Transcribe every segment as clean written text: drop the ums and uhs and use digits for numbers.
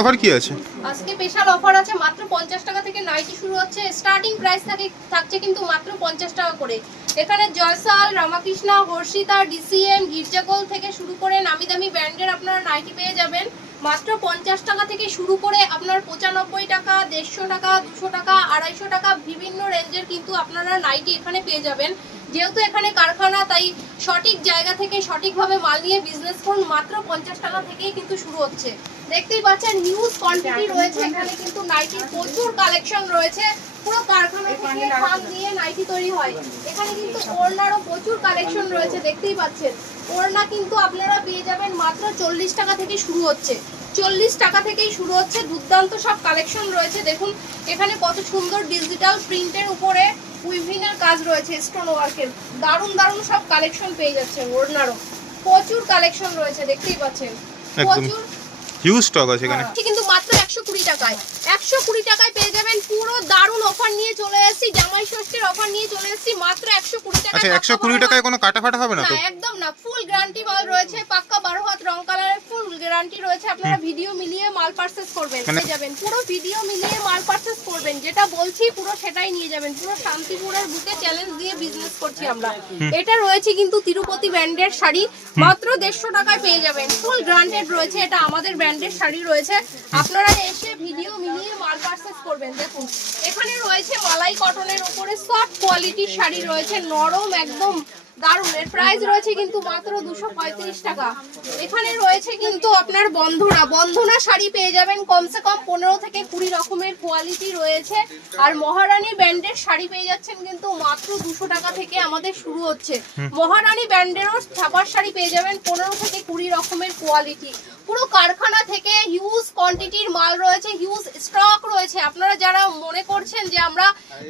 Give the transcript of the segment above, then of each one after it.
Offer কি আছে? আজকে স্পেশাল অফার আছে, মাত্র 50 টাকা থেকে নাইটি শুরু হচ্ছে। স্টার্টিং প্রাইস থাকছে কিন্তু মাত্র 50 টাকা করে। এখানে জয়সাল, রামাকৃষ্ণা, হর্ষিতা, ডিসিএম, গির্জাকোল থেকে শুরু করে নামি দামি ব্র্যান্ডের আপনারা নাইটি পেয়ে যাবেন মাত্র 50 টাকা থেকে শুরু করে আপনার 95 টাকা, 150 টাকা, 200 টাকা, 250 টাকা বিভিন্ন রেঞ্জের কিন্তু আপনারা নাইটি এখানে পেয়ে যাবেন। যেহেতু এখানে কারখানা, তাই সঠিক জায়গা থেকে সঠিকভাবে মাল নিয়ে বিজনেস করুন। মাত্র 50 টাকা থেকেই কিন্তু শুরু হচ্ছে। দেখতেই পাচ্ছেন হিউজ কোয়ান্টিটি রয়েছে এখানে, কিন্তু নাইটির প্রচুর কালেকশন রয়েছে। পুরো কারখানা থেকে থান দিয়ে নাইটি তৈরি হয়। এখানে কিন্তু ওড়নারও প্রচুর কালেকশন রয়েছে, দেখতেই পাচ্ছেন। ওড়না কিন্তু আপনারা পেয়ে যাবেন মাত্র 40 টাকা থেকে শুরু হচ্ছে। 40 টাকা থেকেই শুরু হচ্ছে। দুর্দান্ত সব কালেকশন রয়েছে। দেখুন এখানে কত সুন্দর ডিজিটাল প্রিন্টের উপরে উইভিংয়ের কাজ রয়েছে, স্টোন ওয়ার্কের। দারুণ দারুণ সব কালেকশন পেয়ে যাচ্ছেন। ওড়নারও প্রচুর কালেকশন রয়েছে, দেখতেই পাচ্ছেন। প্রচুর হিউজ স্টক আছে এখানে। কিন্তু মাত্র 120 টাকায় 120 টাকায় পেয়ে যাবেন। পুরো দারুণ অফার নিয়ে চলে এসেছি, জামাই ষষ্ঠীর অফার নিয়ে চলে এসেছি মাত্র 120 টাকা। আচ্ছা, 120 টাকায় কোনো কাটা ফাটা হবে না তো? একদম না, ফুল গ্যারান্টি মাল রয়েছে। পাক্কা 12 হাত রং কালারের ফুল গ্যারান্টি রয়েছে। আপনারা ভিডিও মিলিয়ে মাল পারচেজ করবেন, পেয়ে যাবেন। পুরো ভিডিও মিলিয়ে মাল পারচেজ করবেন, যেটা বলছি পুরো সেটাই নিয়ে যাবেন। পুরো শান্তিপুরের বুকে চ্যালেঞ্জ দিয়ে বিজনেস করছি আমরা। এটা রয়েছে কিন্তু তিরুপতি ব্র্যান্ডের শাড়ি, মাত্র 150 টাকায় পেয়ে যাবেন। ফুল গ্যারান্টেড রয়েছে, এটা আমাদের ব্র্যান্ডের শাড়ি রয়েছে। আপনারা এসে ভিডিও মিলিয়ে মাল পারচেজ করবেন। দেখুন এখানে রয়েছে মালাই কটনের উপরে সফট কোয়ালিটির শাড়ি রয়েছে, নরম একদম দারুণ। এর প্রাইস রয়েছে কিন্তু মাত্র 235 টাকা। এখানে রয়েছে কিন্তু আপনার বন্ধনা শাড়ি পেয়ে যাবেন কমসে কম 15 থেকে 20 রকমের কোয়ালিটি রয়েছে। আর মহারানী ব্র্যান্ডের শাড়ি পেয়ে যাচ্ছেন কিন্তু মাত্র 200 টাকা থেকে আমাদের শুরু হচ্ছে। মহারানী ব্র্যান্ডেরও ছাপার শাড়ি পেয়ে যাবেন 15 থেকে 20 রকমের কোয়ালিটি। পুরো কারখানা থেকে হিউজ কোয়ান্টিটির মাল রয়েছে, হিউজ স্টক রয়েছে। আপনারা যারা মনে করছেন যে আমরা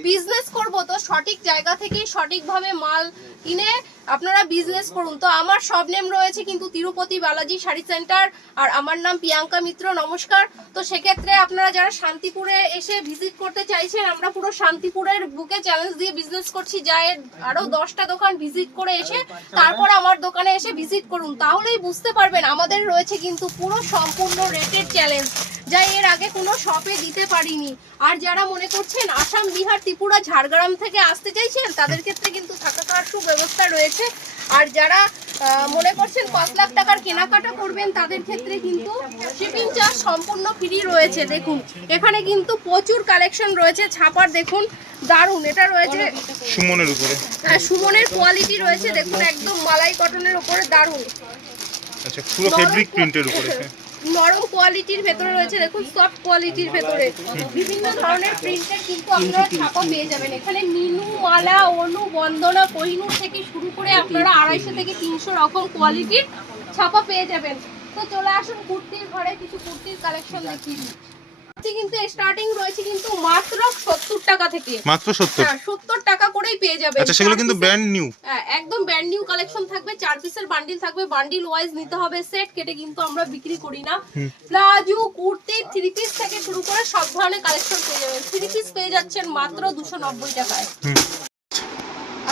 বিজনেস করব, তো সঠিক জায়গা থেকে সঠিকভাবে মাল কিনে আপনারা বিজনেস করুন। তো আমার সব নেম রয়েছে কিন্তু তিরুপতি বালাজি শাড়ি সেন্টার, আর আমার নাম প্রিয়াঙ্কা মিত্র। নমস্কার। তো সেক্ষেত্রে আপনারা যারা শান্তিপুরে এসে ভিজিট করতে চাইছেন, আমরা পুরো শান্তিপুরের বুকে চ্যালেঞ্জ দিয়ে বিজনেস করছি। যায় আরো 10টা দোকান ভিজিট করে এসে তারপর আমার দোকানে এসে ভিজিট করুন, তাহলেই বুঝতে পারবেন আমাদের রয়েছে কিন্তু পুরো সম্পূর্ণ রেটের চ্যালেঞ্জ, যা এর আগে কোনো শপে দিতে পারিনি। আর যারা মনে করছেন আসাম, বিহার, ত্রিপুরা, ঝাড়গ্রাম থেকে আসতে চাইছেন, তাদের ক্ষেত্রে কিন্তু থাকা খাওয়ার সুব্যবস্থা রয়েছে। আর যারা মনে করছেন 5 লাখ টাকার কেনাকাটা করবেন, তাদের ক্ষেত্রে কিন্তু শিপিং চার্জ সম্পূর্ণ ফ্রি রয়েছে। দেখুন এখানে কিন্তু প্রচুর কালেকশন রয়েছে। ছাপার দেখুন দারুণ, এটা রয়েছে সুমনের উপরে। সুমনের কোয়ালিটি রয়েছে, দেখুন একদম মালাই কটনের উপরে দারুণ। আচ্ছা, পুরো ফেব্রিক প্রিন্টের উপরে, নরম কোয়ালিটির ভেতরে রয়েছে। দেখুন সফট কোয়ালিটির ভেতরে বিভিন্ন ধরনের প্রিন্টের কিন্তু আপনারা ছাপা পেয়ে যাবেন। এখানে মিনু, মালা, অনু, বন্দনা, কোহিনূর থেকে শুরু করে আপনারা 250 থেকে 300 রকম কোয়ালিটির ছাপা পেয়ে যাবেন। তো চলে আসুন কুর্তির ঘরে, কিছু কুর্তির কালেকশন দেখিয়ে দিই। কিন্তু স্টার্টিং রয়েছে কিন্তু মাত্র 70 টাকা থেকে। মাত্র 70? হ্যাঁ, 70 টাকা করেই পেয়ে যাবেন। আচ্ছা, সেগুলো কিন্তু ব্র্যান্ড নিউ। হ্যাঁ, একদম ব্র্যান্ড নিউ কালেকশন থাকবে। 4 পিসের বান্ডিল থাকবে, বান্ডিল ওয়াইজ নিতে হবে। সেট কেটে কিন্তু আমরা বিক্রি করি না। প্লাজো, কুর্তি, 3 পিস থেকে শুরু করে সব ধরনের কালেকশন পেয়ে যাবেন। 3 পিস পেয়ে যাচ্ছেন মাত্র 290 টাকায়।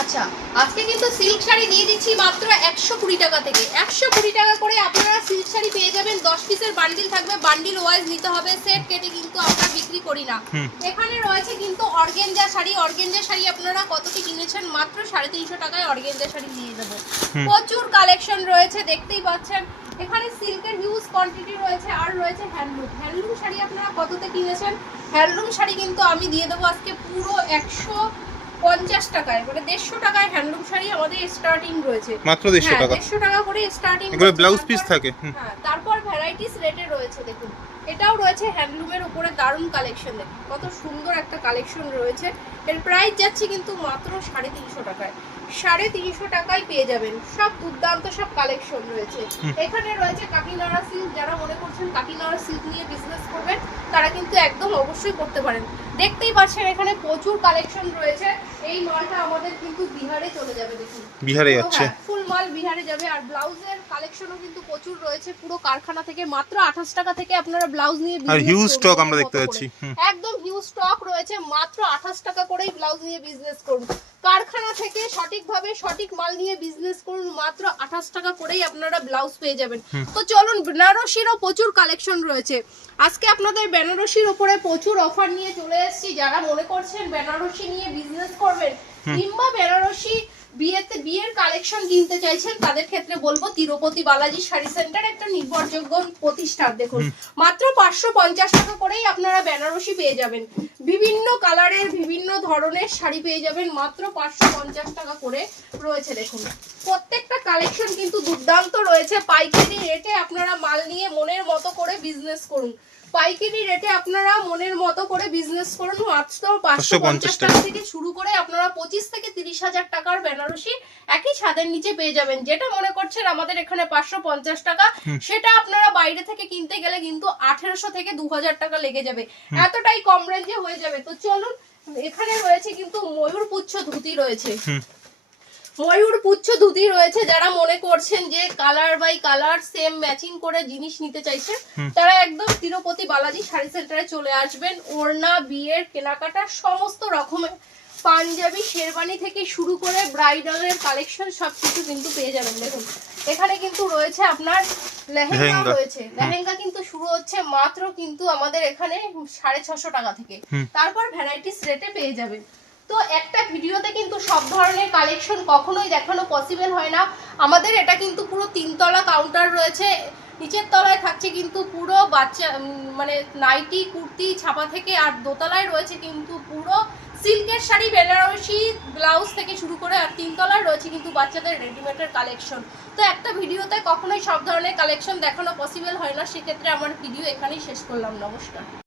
আচ্ছা, আজকে কিন্তু সিল্ক শাড়ি দিয়ে দিচ্ছি মাত্র 120 টাকা থেকে। 120 টাকা করে আপনারা সিল্ক শাড়ি পেয়ে যাবেন। 10 পিসের বান্ডিল থাকবে, বান্ডিল ওয়াইজ নিতে হবে। সেট কেটে কিন্তু আমরা বিক্রি করি না। এখানে রয়েছে কিন্তু অর্গানজা শাড়ি। অর্গানজা শাড়ি আপনারা কত কি কিনেছেন? মাত্র 350 টাকায় অর্গানজা শাড়ি দিয়ে দেবো। প্রচুর কালেকশন রয়েছে, দেখতেই পাচ্ছেন। এখানে সিল্কের হিউজ কোয়ান্টিটি রয়েছে। আর রয়েছে হ্যান্ডলুম। হ্যান্ডলুম শাড়ি আপনারা কততে কিনেছেন? হ্যান্ডলুম শাড়ি কিন্তু আমি দিয়ে দেবো আজকে পুরো 150 টাকায়, মানে 150 টাকায় হ্যান্ডলুম শাড়ি আমাদের স্টার্টিং রয়েছে। মাত্র 150 টাকা? 150 টাকা করে স্টার্টিং। এগুলো ব্লাউজ পিস থাকে। হ্যাঁ, তারপর ভ্যারাইটিস রেটে রয়েছে। দেখুন এটাও রয়েছে হ্যান্ডলুমের উপরে দারুণ কালেকশন। দেখুন কত সুন্দর একটা কালেকশন রয়েছে। এর প্রাইস যাচ্ছে কিন্তু মাত্র 350 টাকায়। 350 টাকায় পেয়ে যাবেন। সব দুর্দান্ত সব কালেকশন রয়েছে। এখানে রয়েছে কাকিনাড়া সিল্ক। যারা মনে করছেন কাকিনাড়া সিল্ক নিয়ে বিজনেস করবেন, তারা কিন্তু একদম অবশ্যই করতে পারেন। দেখতেই পাচ্ছেন এখানে প্রচুর কালেকশন রয়েছে। এই মালটা আমাদের কিন্তু বিহারে চলে যাবে। দেখুন বিহারে যাচ্ছে, ফুল মাল বিহারে যাবে। আর ব্লাউজের কালেকশনও কিন্তু প্রচুর রয়েছে। পুরো কারখানা থেকে মাত্র 28 টাকা থেকে আপনারা ব্লাউজ নিয়ে আর হিউজ স্টক আমরা দেখতে পাচ্ছি। একদম হিউজ স্টক রয়েছে। মাত্র 28 টাকা করেই ব্লাউজ নিয়ে বিজনেস করুন। তো কারখানা থেকে সঠিকভাবে সঠিক মাল নিয়ে বিজনেস করুন, মাত্র 28 টাকা করেই আপনারা ব্লাউজ পেয়ে যাবেন। তো চলুন, বেনারসিরও প্রচুর কালেকশন রয়েছে। আজকে আপনাদের বেনারসির উপরে প্রচুর অফার নিয়ে চলে এসেছি। যারা মনে করছেন বেনারসি নিয়ে বিজনেস করবেন কিংবা বেনারসি বিয়ের কালেকশন কিনতে চাইছেন, তাদের ক্ষেত্রে বলবো তিরুপতি বালাজি শাড়ি সেন্টার একটা নির্ভরযোগ্য প্রতিষ্ঠান। দেখুন, মাত্র 550 টাকা করেই আপনারা বেনারসি পেয়ে যাবেন। বিভিন্ন কালারের বিভিন্ন ধরনের শাড়ি পেয়ে যাবেন, মাত্র 550 টাকা করে রয়েছে। দেখুন, প্রত্যেকটা কালেকশন কিন্তু দুর্দান্ত রয়েছে। পাইকারি রেটে আপনারা মাল নিয়ে মনের মতো করে বিজনেস করুন। পাইকারি রেটে আপনারা মনের মতো করে বিজনেস করুন। মাত্র 550 টাকা থেকে শুরু করে আপনারা 25 থেকে 30 হাজার টাকার বেনারসি একই ছাদের নিচে পেয়ে যাবেন। যেটা মনে করছেন আমাদের এখানে 550 টাকা, সেটা আপনারা বাইরে থেকে কিনতে গেলে কিন্তু 1800 থেকে 2000 টাকা লেগে যাবে। এতটাই কম রেঞ্জে হয়ে যাবে। তো চলুন, এখানে রয়েছে কিন্তু ময়ূর পুচ্ছ ধুতি রয়েছে। ময়ূর পুচ্ছ ধুতি রয়েছে। যারা মনে করছেন যে colour by colour same matching করে জিনিস নিতে চাইছেন, তারা একদম তিরুপতি বালাজি শাড়ি সেন্টারে চলে আসবেন। ওড়না, বিয়ের কেনাকাটা সমস্ত রকমের পাঞ্জাবি, শেরওয়ানি থেকে শুরু করে ব্রাইডালের কালেকশন সবকিছু কিন্তু পেয়ে যাবেন। দেখুন, এখানে কিন্তু রয়েছে আপনার লেহেঙ্গা রয়েছে। লেহেঙ্গা কিন্তু শুরু হচ্ছে মাত্র কিন্তু আমাদের এখানে 650 টাকা থেকে, তারপর ভ্যারাইটিস রেটে পেয়ে যাবেন। তো একটা ভিডিওতে কিন্তু সব ধরনের কালেকশন কখনোই দেখানো পসিবল হয় না। আমাদের এটা কিন্তু পুরো 3 তলা কাউন্টার রয়েছে। নিচের তলায় থাকছে কিন্তু পুরো বাচ্চা মানে নাইটি, কুর্তি, ছাপা থেকে, আর দোতলায় রয়েছে কিন্তু পুরো সিল্কের শাড়ি, বেনারসি ব্লাউজ থেকে শুরু করে, আর 3 তলায় রয়েছে কিন্তু বাচ্চাদের রেডিমেডের কালেকশন। তো একটা ভিডিওতে কখনোই সব ধরনের কালেকশন দেখানো পসিবল হয় না, সেক্ষেত্রে আমার ভিডিও এখানেই শেষ করলাম। নমস্কার।